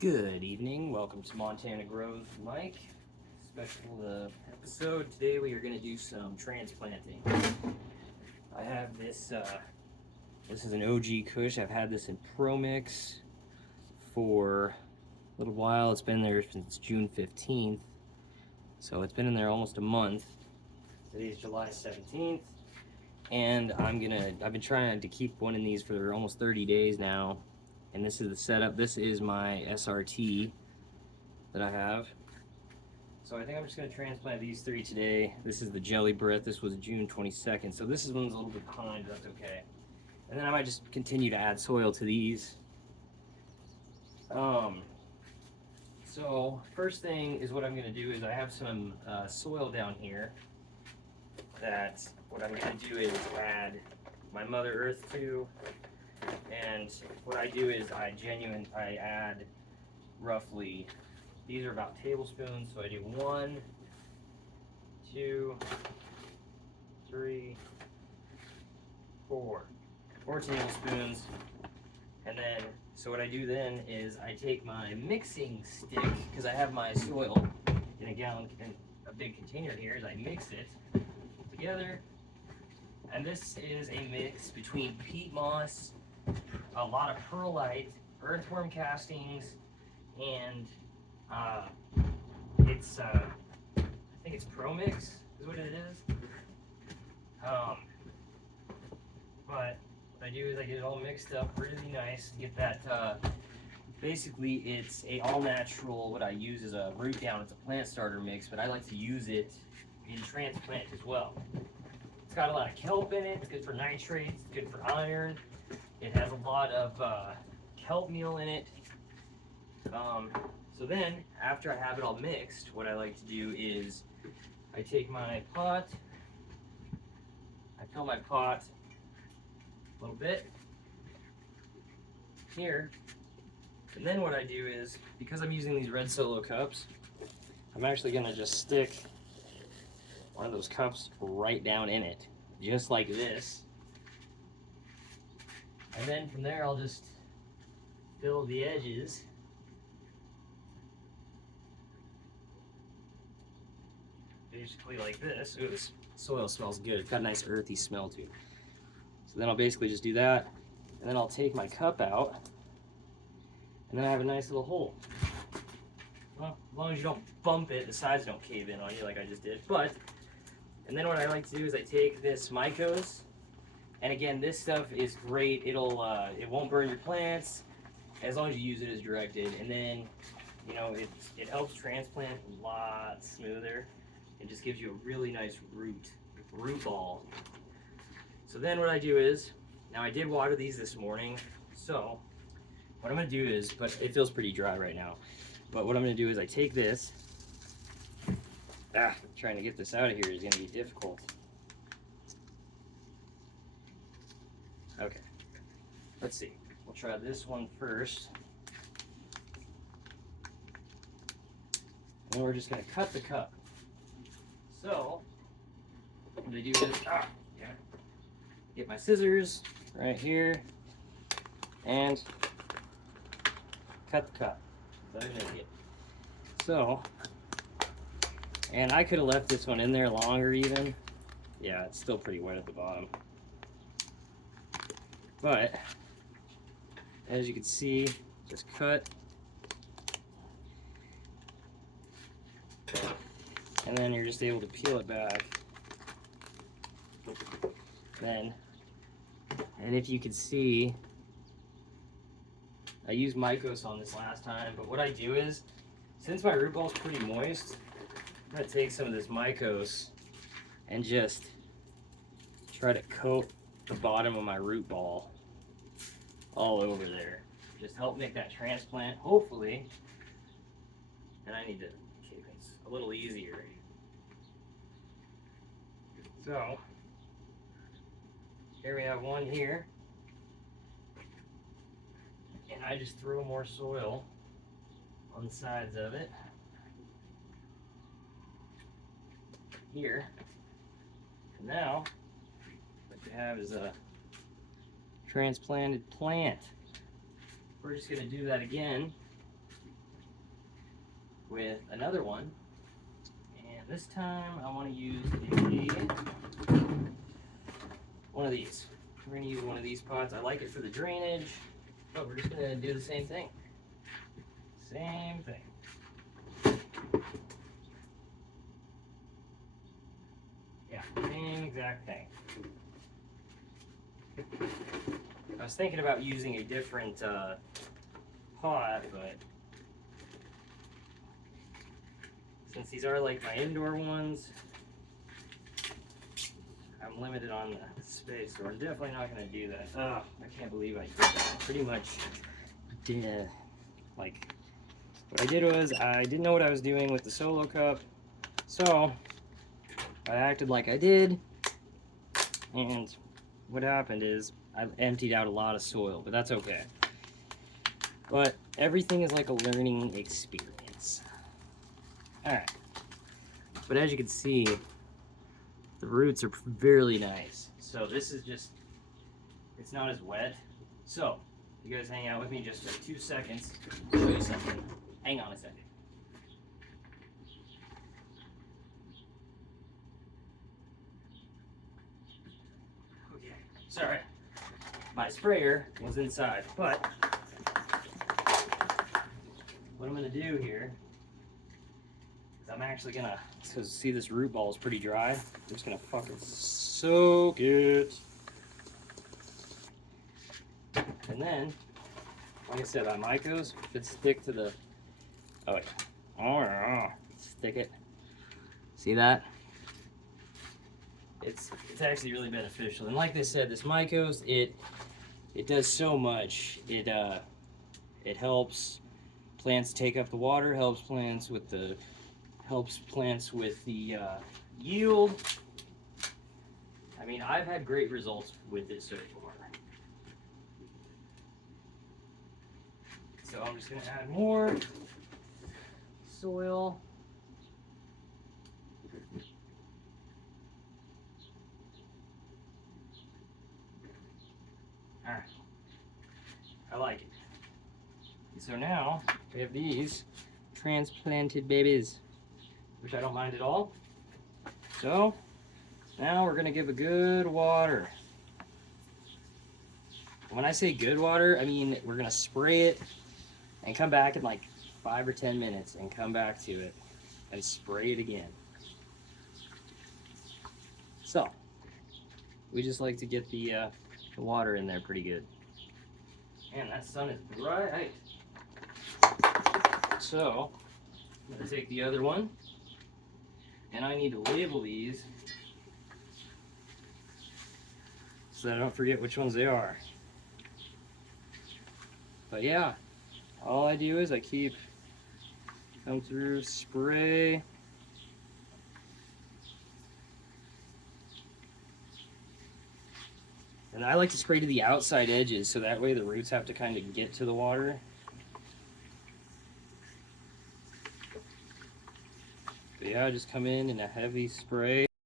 Good evening. Welcome to Montana Grove, Mike. Special episode. Today we are going to do some transplanting. I have this. This is an OG Kush. I've had this in Pro Mix for a little while. It's been there since June 15th, so it's been in there almost a month. Today's July 17th, and I've been trying to keep one in these for almost 30 days now. And this is the setup. This is my SRT that I have. So I think I'm just going to transplant these three today. This is the Jelly Breath. This was June 22nd. So this one's a little bit behind, but that's okay. And then I might just continue to add soil to these. So first thing is what I'm going to do is I have some soil down here that what I'm going to do is add my Mother Earth to. And what I do is I add roughly, these are about tablespoons, so I do 1, 2, 3, 4 tablespoons. And then, so what I do then is I take my mixing stick, because I have my soil in a big container here, is I mix it together. And this is a mix between peat moss, a lot of perlite, earthworm castings, and I think it's Pro Mix is what it is. But what I do is I get it all mixed up really nice, get that, basically it's a all natural, what I use is a root down, it's a plant starter mix, but I like to use it in transplant as well. It's got a lot of kelp in it, it's good for nitrates, it's good for iron. It has a lot of kelp meal in it. So then, after I have it all mixed, what I like to do is I take my pot, I fill my pot a little bit here, and then what I do is, because I'm using these red Solo cups, I'm actually going to just stick one of those cups right down in it, just like this. And then from there, I'll just fill the edges. Basically like this. Ooh, this soil smells good. It's got a nice earthy smell to it. So then I'll basically just do that. And then I'll take my cup out. And then I have a nice little hole. Well, as long as you don't bump it, the sides don't cave in on you like I just did. And then what I like to do is I take this Mycos. And again, this stuff is great. It won't burn your plants as long as you use it as directed. And then, it helps transplant a lot smoother. It just gives you a really nice root ball. So then what I do is, now I did water these this morning. So what I'm gonna do is, but it feels pretty dry right now. But what I'm gonna do is I take this. Trying to get this out of here is gonna be difficult. Okay, let's see. We'll try this one first. And we're just going to cut the cup. So, what I do is, get my scissors right here and cut the cup. So, and I could have left this one in there longer even. Yeah, it's still pretty wet at the bottom. But as you can see, just cut, and then you're just able to peel it back. And if you can see, I used Mycos on this last time, but what I do is, since my root ball is pretty moist, I'm gonna take some of this Mycos and just try to coat the bottom of my root ball all over there. Just help make that transplant, hopefully, and I need to keep it a little easier. So, here we have one here, and I just throw more soil on the sides of it. Here, and now what you have is a transplanted plant. We're just going to do that again with another one. And this time I want to use one of these. We're going to use one of these pots. I like it for the drainage, but we're just going to do the same thing. Same thing. Yeah, same exact thing. I was thinking about using a different pot, but since these are like my indoor ones, I'm limited on the space, so we're definitely not going to do that. Oh, I can't believe I did that. Pretty much did, like, what I did was I didn't know what I was doing with the solo cup, so I acted like I did, and what happened is I emptied out a lot of soil, but that's okay. But everything is like a learning experience. Alright, but as you can see, the roots are really nice. So this is just, it's not as wet. So, you guys hang out with me just for 2 seconds. I'll show you something. Hang on a second. Okay, sorry. My sprayer was inside, but what I'm gonna do here is I'm actually gonna, because see this root ball is pretty dry, I'm just gonna fucking soak it. And then, like I said, that Mycos should stick to the, oh yeah, stick it. See that? It's actually really beneficial. And like they said, this Mycos, it does so much. It helps plants take up the water, helps plants with the yield. I mean, I've had great results with it so far. So I'm just gonna add more soil. All right, I like it. So now we have these transplanted babies, which I don't mind at all. So now we're gonna give a good water. When I say good water, I mean we're gonna spray it and come back in like 5 or 10 minutes and come back to it and spray it again. So we just like to get the water in there pretty good. Man, that sun is bright. So I'm gonna take the other one, and I need to label these so that I don't forget which ones they are. But yeah, all I do is I come through, spray. And I like to spray to the outside edges so that way the roots have to kind of get to the water. But yeah, just come in a heavy spray.